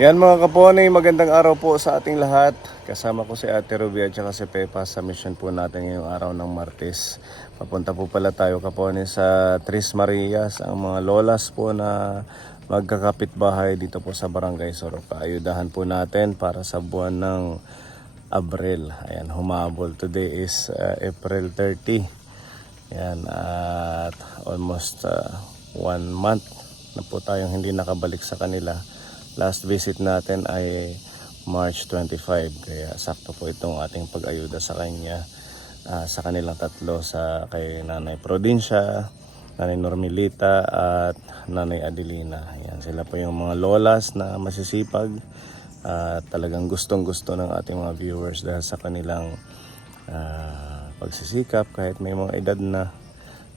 Yan mga kapone, magandang araw po sa ating lahat. Kasama ko si Ate Ruby at saka si Pepa sa mission po natin ngayong araw ng Martes. Papunta po pala tayo kapone sa Tres Marias, ang mga lolas po na magkakapitbahay dito po sa Barangay Soroca. Ayudahan po natin para sa buwan ng Abril. Ayan, humabol. Today is April 30. Ayan, at almost 1 month na po tayong hindi nakabalik sa kanila. Last visit natin ay March 25, kaya sakto po itong ating pag-ayuda sa kanya, sa kanilang tatlo, sa kay Nanay Provincia, Nanay Normilita at Nanay Adelina. Yan, sila po yung mga lolas na masisipag at talagang gustong-gusto ng ating mga viewers dahil sa kanilang pagsisikap kahit may mga edad na.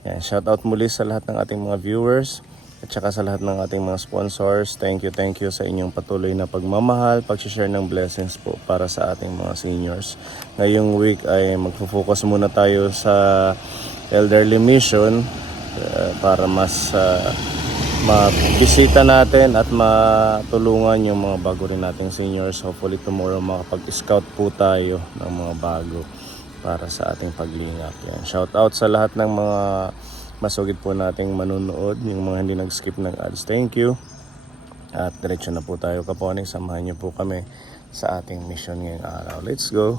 Yan, shout out muli sa lahat ng ating mga viewers at saka sa lahat ng ating mga sponsors. Thank you sa inyong patuloy na pagmamahal, pag-share ng blessings po para sa ating mga seniors. Ngayong week ay magfo-focus muna tayo sa elderly mission para mas mabisita natin at matulungan yung mga bago rin nating seniors. Hopefully tomorrow makapag-scout po tayo ng mga bago para sa ating paglingap. Yan. Shout out sa lahat ng mga masugid po nating manunood, yung mga hindi nag-skip ng ads. Thank you. At diretso na po tayo kapone. Samahan niyo po kami sa ating mission ngayong araw. Let's go!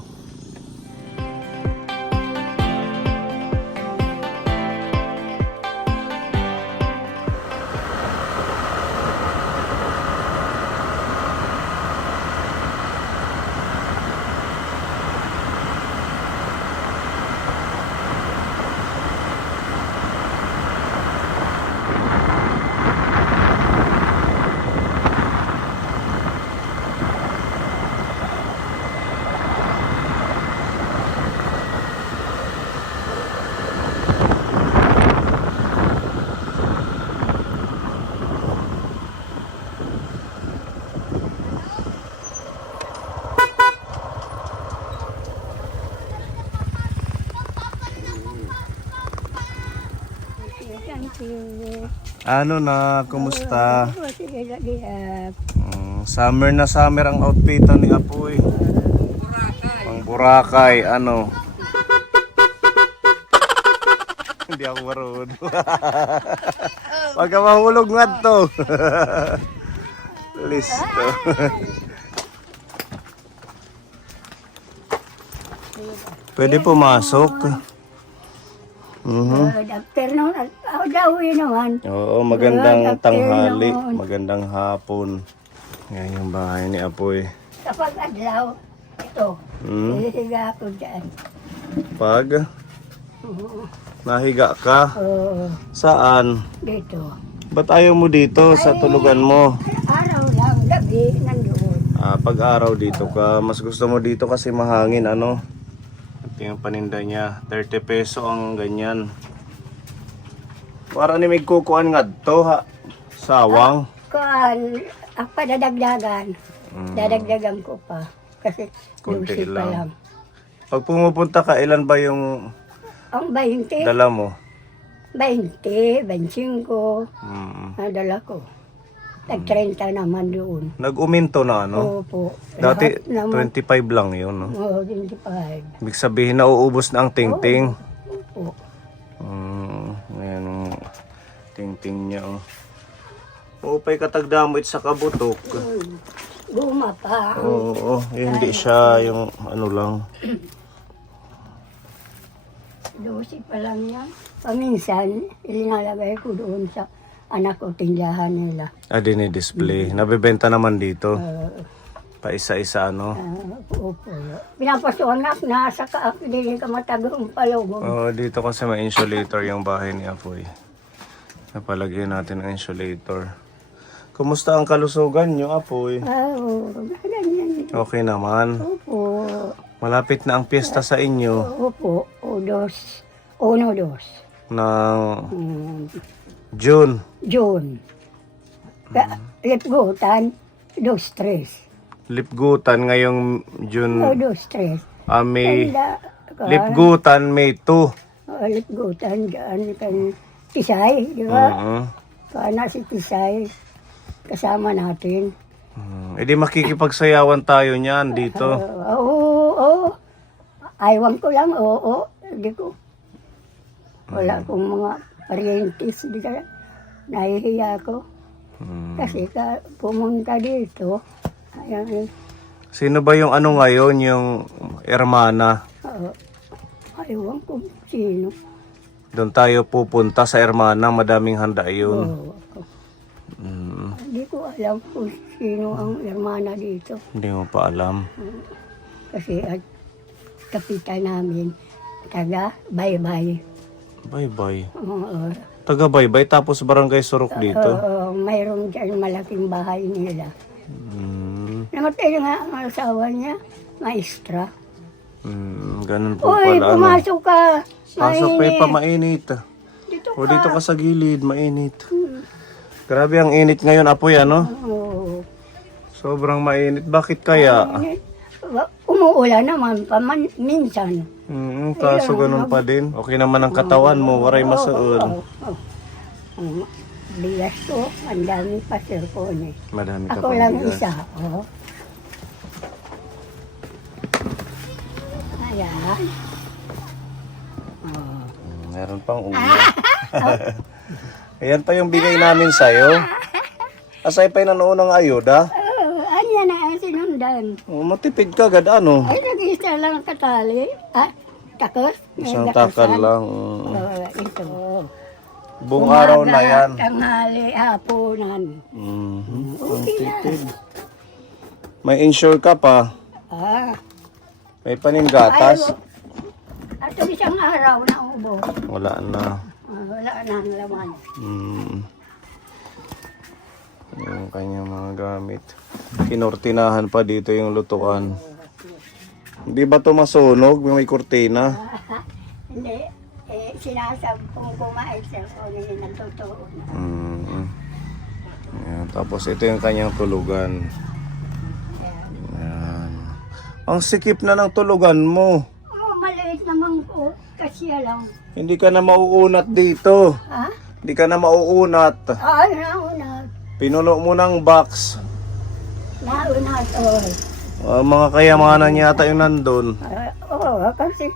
Ano na, kumusta? Summer na summer ang outfitan ni Apoy. Pang Boracay, ano? Hindi ako marunong. Wag ka mahulog nga to. Listo. Pwede pumasok. Afternoon, ako daw naman. Oo, magandang tanghali, magandang hapon. Yan yung bahay ni Apoy. Kapag adlaw, ito, hihiga ako dyan. Pag nahiga ka, saan? Dito. Ba't ayaw mo dito sa tulugan mo? Araw lang, gabi, nandoon. Pag araw dito ka, mas gusto mo dito kasi mahangin, ano? Ito yung paninda niya, 30 peso ang ganyan. Para ni may kukuan nga to ha, sawang. Kuan, ako pa dadagdagan. Dadagdagan ko pa. Kasi Kunti lusi pa lang. lang. Pag pumupunta ka, ilan ba yung Ang 20, dala mo? 25, nadala ko. Tag-30 naman doon. Nag-uminto na ano? Opo. Dati Lahat naman. 25 lang yun, no? Oo, 25. Ibig sabihin nauubos na ang tingting. Opo. Ayan ang tingting niya, oh. Upay katagdamit sa kabutok. Guma pa. Oo, hindi siya yung ano lang. Dosi pa lang yan. Paminsan, ilinalagay ko doon sa anak ko, tindahan nila. Dini-display. Nabebenta naman dito. Pa isa-isa, ano? Opo. Pinapasukan na sa hindi ka matagong palugong. Oo, dito kasi may insulator yung bahay ni Apoy. Napalagyan natin ang insulator. Kumusta ang kalusugan nyo, Apoy? Oo, ganyan. Okay naman. Opo. Malapit na ang piyesta sa inyo Opo. Uno, dos. ng June. June. Lipgutan, dos, tres. Lipgutan ngayong June. Dos, tres. May Lipgutan. Lipgutan May 2. Lipgutan, gaan kan Tisay, di ba? Oo. Kana si Tisay, kasama natin. E di makikipagsayawan tayo niyan dito. Oo. Aywan ko lang, oo. Hindi ko. Wala akong mga parientes. Di ka, nahihiya ko. Kasi pumunta dito. Ayan, Sino ba yung ano ngayon, yung Hermana? aywan ko sino. Doon tayo pupunta sa Hermana, madaming handa yun. Oo. Hindi ko alam kung sino ang hermana dito. Hindi mo pa alam. Kasi at kapitan namin, taga Baybay. Bye-bye. Oo. Taga Baybay, tapos Barangay Surok dito. Mayroon dyan malaking bahay nila. Namatay na nga ang asawa niya, maestra. Ganun po Uy, pala. pumasok ka. Pasok pa Mainit. pa mainit. Dito O ka. dito ka sa gilid, mainit. Grabe ang init ngayon, apoy, ano? Oo. Sobrang mainit. Bakit kaya? Mainit. Umuulan naman minsan. Kaso ganun pa din. Okay naman ang katawan mo, waray masuod. Bigas ko, ang dami pa sirkon eh. Madami ka Ako pang lang bigas. isa. Oh. Ayan. Meron pang ulo. Ayan pa yung bigay namin sa'yo. Asay pa yung nanoon ng ayuda. Anya na ang sinundan. Matipid ka agad, ano? Ay, nag-isa lang ang katali. Takos? Isang takal lang. Ito. Buong araw na yan. Tanghali, hapunan. Ang tipid. May insure ka pa. May paningatas. At isang araw na ubo. Wala na. Wala na ang laman. Yung kanyang mga gamit. Kinortinahan pa dito yung lutuan. Hindi ba ito masunog? May kurtina. Hindi. Sinasab kong kumain sa kung nagtotoo na. Ayan, tapos ito yung kanyang tulugan. Ayan. Ang sikip na ng tulugan mo. Maliit naman po. Kasya lang. Hindi ka na mauunat dito. Hindi ka na mauunat. Nauna. Pinuno mo ng box. Nauna to. Mga kayamanan yata yung nandun. Kasi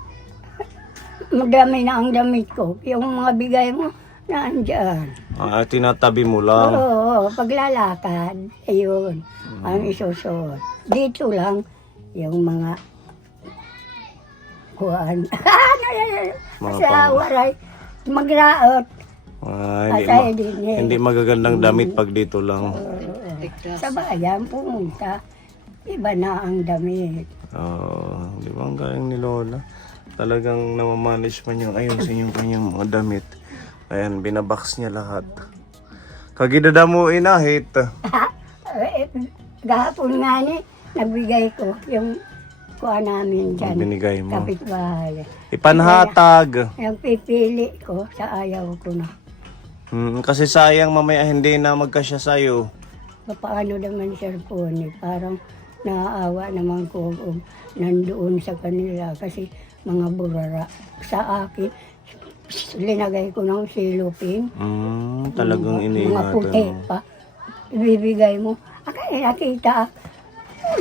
madami na ang damit ko. Yung mga bigay mo, naandyan. Tinatabi mo lang. Oo, paglalakad, ayun, ang isusuot. Dito lang, yung mga kuhaan. Sa waray, magraot. Hindi magagandang damit pag dito lang. Sa bayan, pumunta. Iba na ang damit. Di ba ang galing ni Lola? Talagang namamanage man yung ayusin yung kanyang mga damit. Ayan, binabox niya lahat. Kagidada mo inahit. Gahapon nga ni, nagbigay ko yung kuha namin dyan. Binigay mo. Kapitbahay. Ipanhatag. Yung pipili ko sa ayaw ko na. Kasi sayang mamaya hindi na magkasya sa'yo. Paano naman cellphone eh. Parang naaawa naman ko kung nandoon sa kanila kasi mga burara. Sa akin, linagay ko ng silupin. Talagang Mga iniingatan puti mo. pa. Ibibigay mo. Nakita.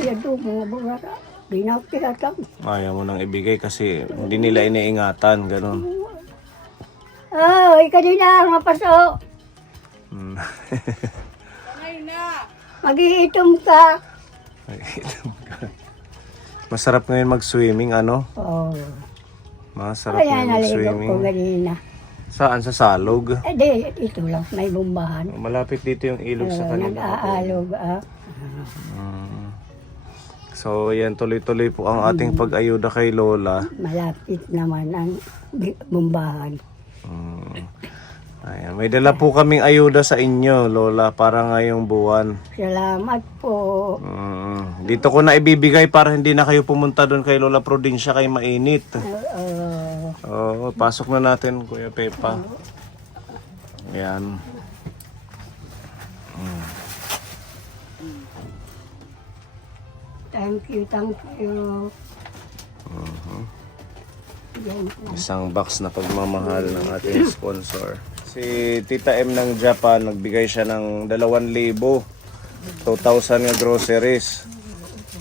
Yan doon, mga burara. Binaktihatang. Ayaw mo nang ibigay kasi hindi nila iniingatan. Ganun. Kanina mapaso. Mag-iitom ka. Masarap ngayon mag-swimming, ano? Oo. Masarap Kaya ngayon naligo mag-swimming. ko kanina. Saan? Sa salog? Ito lang, may bumbahan. Malapit dito yung ilog sa kanila. Nag-aalog. So, yan, tuloy-tuloy po ang ating pag-ayuda kay Lola. Malapit naman ang bumbahan. Ayan, may dala po kaming ayuda sa inyo, Lola, para ngayong buwan. Salamat po. Dito ko na ibibigay para hindi na kayo pumunta doon kay Lola Prudencia kay mainit. Oo, pasok na natin, Kuya Pepa. Ayan. Thank you. Yan po. Isang box na pagmamahal ng ating sponsor. Si Tita M ng Japan, nagbigay siya ng 2,000 2,000 nga groceries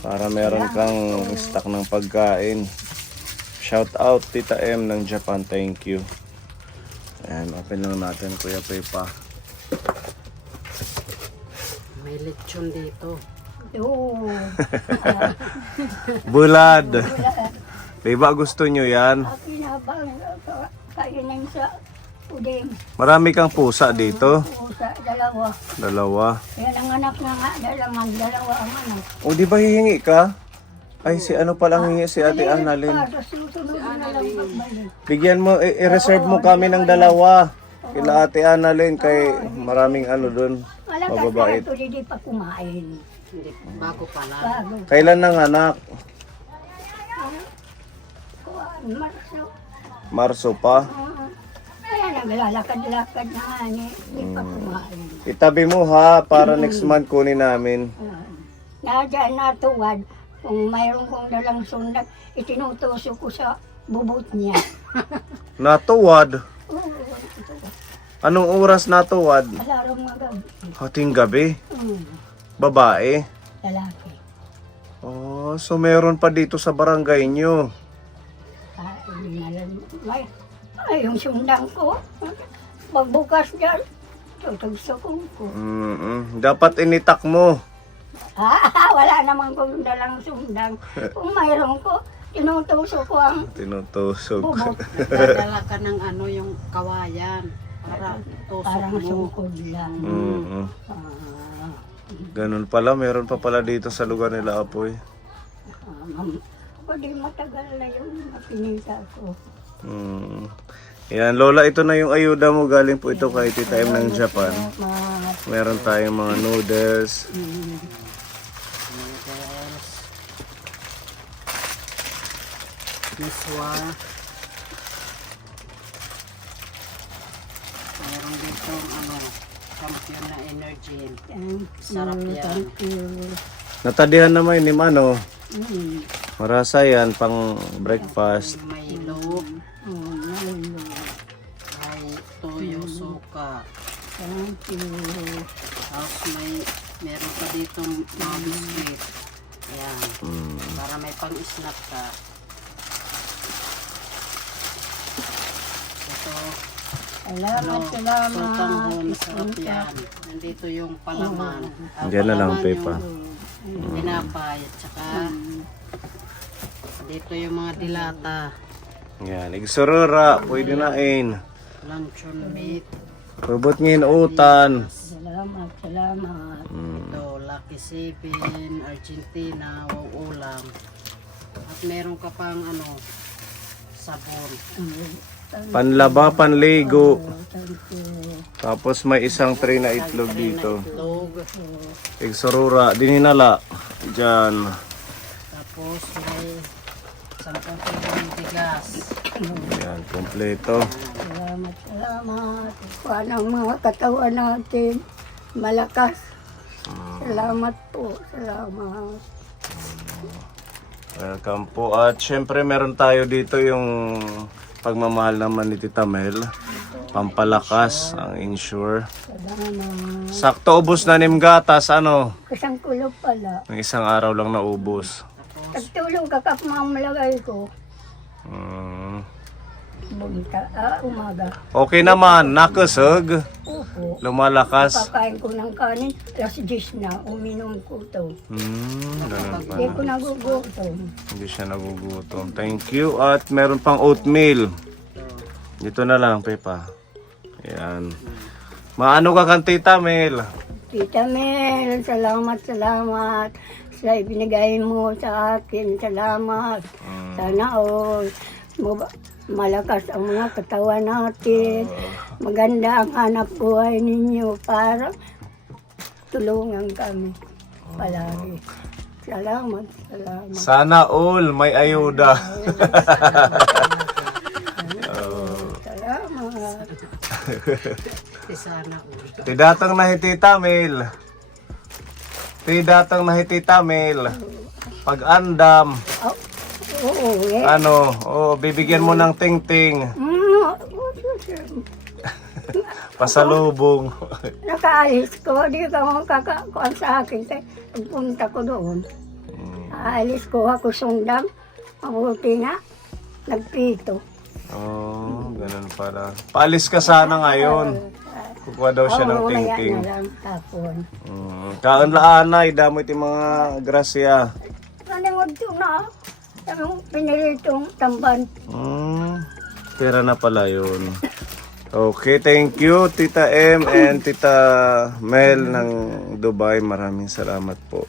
para meron kang stock ng pagkain. Shout out Tita M ng Japan, thank you. Ayan, open lang natin Kuya Pepa. May lechon dito. Oo. Bulad. Diba gusto nyo yan? Akinabang kainin sa puding. Marami kang pusa dito. Pusa, dalawa. Dalawa. Yan ang anak na nga, dalawa ang anak. O di ba hihingi ka? Ay si ano palang hingi si Ate Annalyn. Sa susunod na lang pagbalik. Bigyan mo, i-reserve mo kami ng dalawa. Kila Ate Annalyn kay maraming ano dun. Malakas na Mababait. ito, hindi pa kumain. Hindi, bago pa lang. Bago. Kailan nang anak? Marso. Marso pa. Kaya naglalakad-lakad na nga hindi pa kumain. Itabi mo ha, para next month kunin namin. Nadyan natuwad, kung mayroon kong dalang sundak, itinutusok ko sa bubot niya. Natuwad. Oo, Anong oras natuwad? alarong mga gabi. Hating gabi. Hmm, Babae. lalaki. Oh, so meron pa dito sa barangay nyo. Ay, yung sundang ko. Pagbukas dyan, tutugso ko. Dapat initak mo. Wala naman kong dalang sundang. Kung mayroon ko, tinutusok ko ang Tinutusog. bubot. Dadala ka ng ano yung kawayan para tusok Parang mo. sungkod lang. Ah, Ganun pala, meron pa pala dito sa lugar nila Apoy. Pwede matagal na yung pinisa ko. Yan, Lola, ito na yung ayuda mo. Galing po ito kay Tita M ng Japan. Mga Meron tayong mga noodles. Noodles. Miswa. Meron dito ano, champion na energy. Sarap yan. Thank you. Natadihan naman ni Mano. Mm. Marasa yan, pang breakfast. May Milo, Nalo. may toyo, suka. Thank you. Tapos meron pa ditong mga biscuit. Ayan. Para may pang-snack ka. Ito, Salamat, sultang salamat. home, sarap yan. Nandito yung palaman. Diyan na lang, Palaman Pepa. yung tinapay. At saka, dito yung mga dilata. Yan, igsurura, pwede na in. Luncheon meat. Pabot ngayon utan. Salamat, salamat. Ito, Lucky 7, Argentina, wow ulam. At meron ka pang ano, sabon. Panlaba, panligo. Thank you. Tapos may isang tray na itlog dito. Itlog. Igsurura, dininala. Diyan. Tapos may 10 kilong bigas. Yan, kompleto. Salamat, salamat. Kuha ng mga katawan natin. Malakas. Salamat po, salamat. Welcome po. At syempre meron tayo dito yung pagmamahal naman ni Tita Mel. Pampalakas ang insure. Salamat. Sakto ubos na gatas, ano? Kasang kulo pala. Ng isang araw lang naubos. Nagtulong ka mamalagay ko. Umaga. Okay naman, nakasag. Opo. Lumalakas. Kakain ko ng kanin, alas 10 na, uminom ko to. Ganun Hindi ko pala. nagugutom. Hindi siya nagugutom. Thank you. At meron pang oatmeal. Dito na lang, Pepa. Ayan. Maano ka kan Tita Mel? Tita Mel, salamat, salamat sa ibinigay mo sa akin. Salamat. Sana malakas ang mga katawan natin. Maganda ang hanap buhay ninyo para tulungan kami palagi. Salamat, salamat. Sana all may ayuda. Salamat. Sana all. Tidatang na Tita Mel. Tidatang na Tita Mel. Pag-andam. Oo, eh. Ano, bibigyan mo ng ting-ting. Pasalubong. Nakaalis ko, di ka mo kakakuan sa akin. Kaya pagpunta ko doon. Aalis ko ako sundang. Mabuti nga. Nagpito. Oh, ganun pala. Paalis ka sana ngayon. Kukuha daw siya ng Oo, mamaya tingting. na lang hapon. Kaan laanay, damot yung mga grasya. Ano ito na? Anong piniritong tamban? Pera na pala yun. Okay, thank you Tita M and Tita Mel ng Dubai. Maraming salamat po.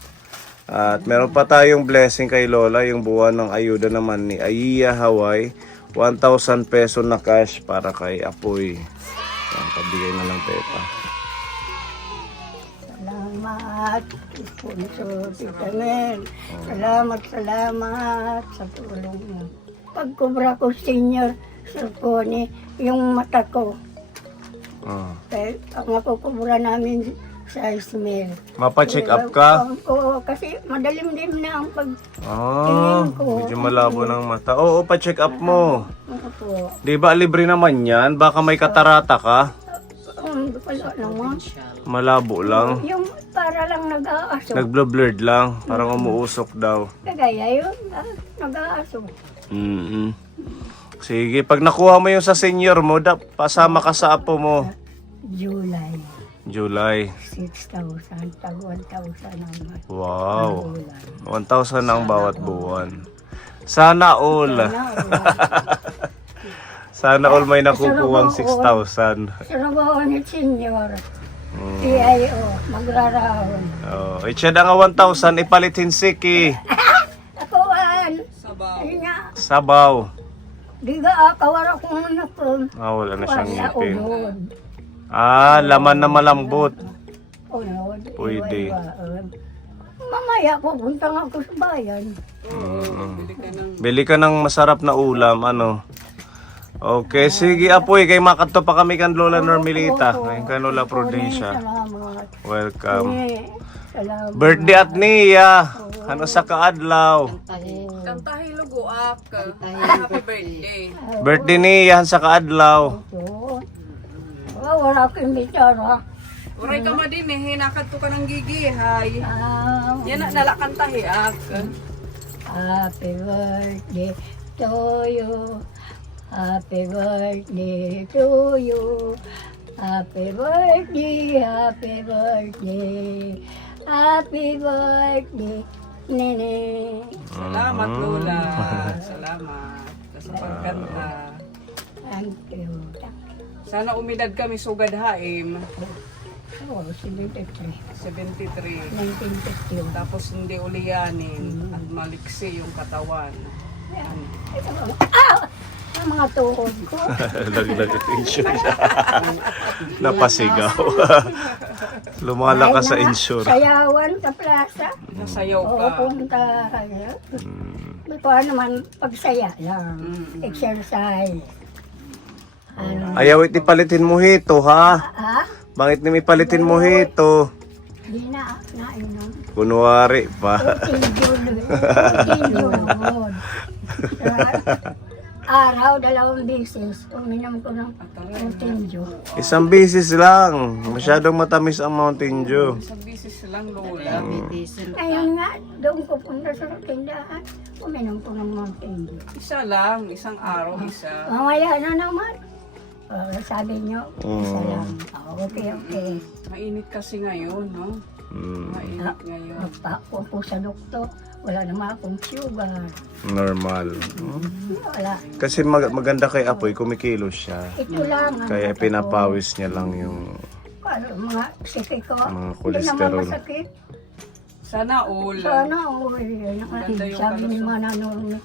At meron pa tayong blessing kay Lola, yung buwan ng ayuda naman ni Aiya Hawaii. 1,000 peso na cash para kay Apoy. Yan, pabigay na lang Pepa. Salamat, sponsor Tita Mel. Salamat sa tulong mo. Pagkubra ko senior, Sir Pony, yung mata ko. Kaya ang makukubra namin sa Ismail. Mapa-check up ka? Oo, kasi madalim-dim na ang Medyo malabo ng mata. Oo, pa-check up mo. Opo. Di ba libre naman yan? Baka may katarata ka? Wala naman. Malabo lang. Yung para lang nag-aaso. Nagblurred lang. Parang umuusok daw. Kagaya yun, nag-aaso. Sige, pag nakuha mo yung sa senior mo, pasama ka sa apo mo. July. 6,000, tag 1,000 naman. Wow. 1,000 ang bawat buwan. Sana all. Sana all may nakukuhang 6,000. Sinabawan ni senior. PIO, magrarahon. Oh, itya na nga 1,000, ipalitin siki. Ako, ayun nga, Sabaw. di ka kawara ko na po. Wala na siyang Wala, ngipin. unod. Laman na malambot. Unod. Pwede. iwa-iwaan. Mamaya, pupunta nga ako sa bayan. Bili ka ng masarap na ulam, ano? Okay, sige Apoy, kay makato pa kami kan Lola Normelita. Ngayon kan Lola Prudencia. Salamat. Welcome. Salamat. Birthday at niya. Ano sa kaadlaw? Kantahi luguak. Happy birthday. Birthday niya sa kaadlaw. Wala ko yung bitara. Uray ka ma din eh, hinakad to ka ng gigihay. Yan na nalakantahi ak. Happy birthday to you. Happy birthday to you. Happy birthday, happy birthday. Happy birthday, Nene. Salamat Lola. Salamat. Sa pagkanta. Thank you. Sana umidad kami sugad haim. Oh, 73. 73. 1951. Tapos hindi uliyanin at maliksi yung katawan. Ang mga tuhod ko. Nag-insure siya. Napasigaw. Lumalakas sa insure. Sayawan sa plaza. Nasayaw Oo, ka. punta kayo. Ito naman, pagsaya lang. Exercise. Ano? Ayaw ipalitin mo hito, ha? Ah? Bakit nimi palitin mo hito? Di na, nainom. Kunwari pa. Tinjo naman. Araw, 2 beses. Uminom ko ng tinjo. Isang bisis lang. Masyadong matamis ang Mountain Dew. Isang bisis lang Lola. Diabetes. Ayun nga, doon ko punta sa tindahan. Uminom ko ng mga tinjo. Isa lang, isang araw, isa. Mamaya na naman. Sabi nyo, isa lang. Okay. Mainit kasi ngayon, no? Mainit ngayon. Magpapo ko sa doktor. Wala naman akong sugar. Normal. Wala. Kasi maganda kay Apoy, kumikilos siya. Ito lang. ang Kaya mata ko. pinapawis niya lang yung Mga siki ko. Mga Hindi cholesterol. naman masakit. Sana all. Sana, Maganda yung sabi ni kalusok. Mananong,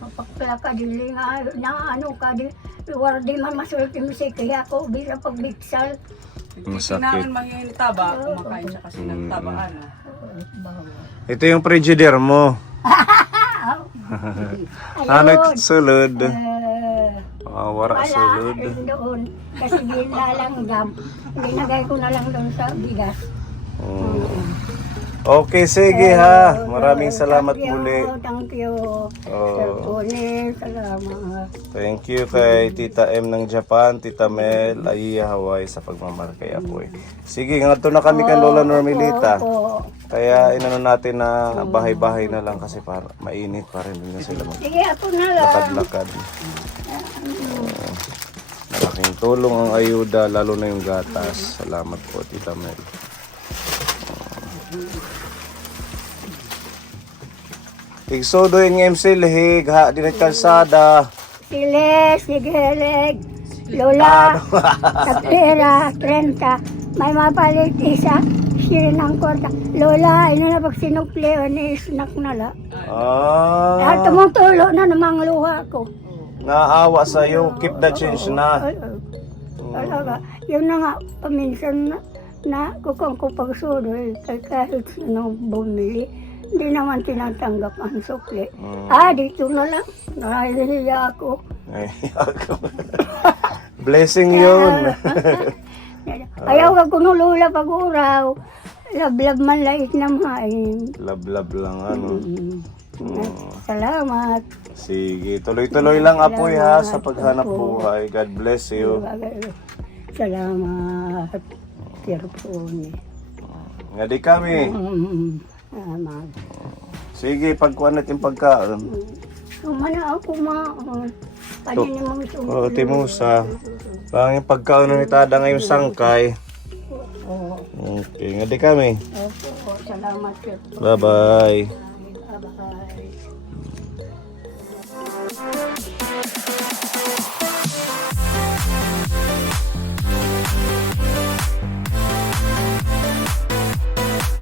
mapakla ka dili nga, na ano ka di, luwar di man masulti mo si kaya ako, bila pagbiksal. Masakit. Kailangan mangyayin taba, kumakain siya kasi ng taba, ano. Bawal. Ito yung frigidaire mo. Anak sulod. Wara Wala, sulod. doon. Kasi ginalanggam. Ginagay ko na lang doon sa bigas. Okay, sige ha. Maraming salamat muli. Thank you. Oh. Sir Pony, salamat. Thank you kay Tita M ng Japan, Tita Mel, Aiya Hawaii sa pagmamahal kay Apoy. Sige, ngadto na kami kan Lola Normelita. Opo. Kaya inano natin na bahay-bahay na lang kasi para mainit pa rin na sila Sige, ako na lang. maglakad-lakad. Malaking tulong ang ayuda, lalo na yung gatas. Salamat po, Tita Mel. Igsodo yung MC Lihig, ha, di na kalsada. Siles, Sigeleg, Lola, Tapera, 30. May mapalit isa, sirin ang kwarta. Lola, ino na pag sinukli, ni snack na la. At tumutulo na namang luha ko. Naawa sa'yo, keep the change na. Talaga, yun na nga, paminsan na kukang ko pagsudo, kahit sinong bumili. Hindi naman tinatanggap ang sukli. Dito na lang. Nahihiya ako. Ay, ako. Blessing yun. Ayaw ka kunulula pag-uraw. Lablab man lait na main. Love lang ano. Salamat. Sige, tuloy-tuloy lang Apoy ha sa paghanap buhay. God bless you. Salamat. Tirpuni. Nga di kami. Salamat. Sige, pagkuhan natin pagkaon. Sumana ako Panin mo Oo, Timusa. Parang yung pagkaon ng itada ngayong sangkay. Oo. Okay, nga di kami. Opo, salamat. Bye-bye.